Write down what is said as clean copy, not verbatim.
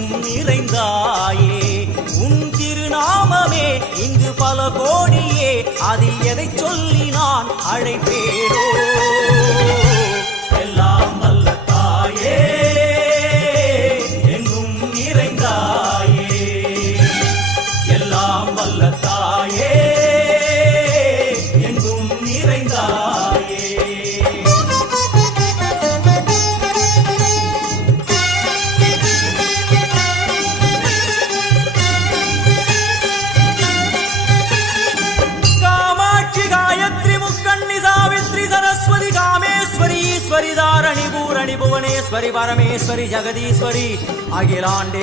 எங்கும் நிறைந்தாயே. உன் திருநாமமே இங்கு பல கோடியே, அது எதை சொல்லி நான் அழைப்பேனோ. எல்லாம் வல்ல தாயே, எங்கும் நிறைந்தாயே. எல்லாம் வல்ல தாயே, எங்கும் நிறைந்தாயே. தாரணி பூரணி புவனேஸ்வரி பரமேஸ்வரி ஜெகதீஸ்வரி அகிலாண்டே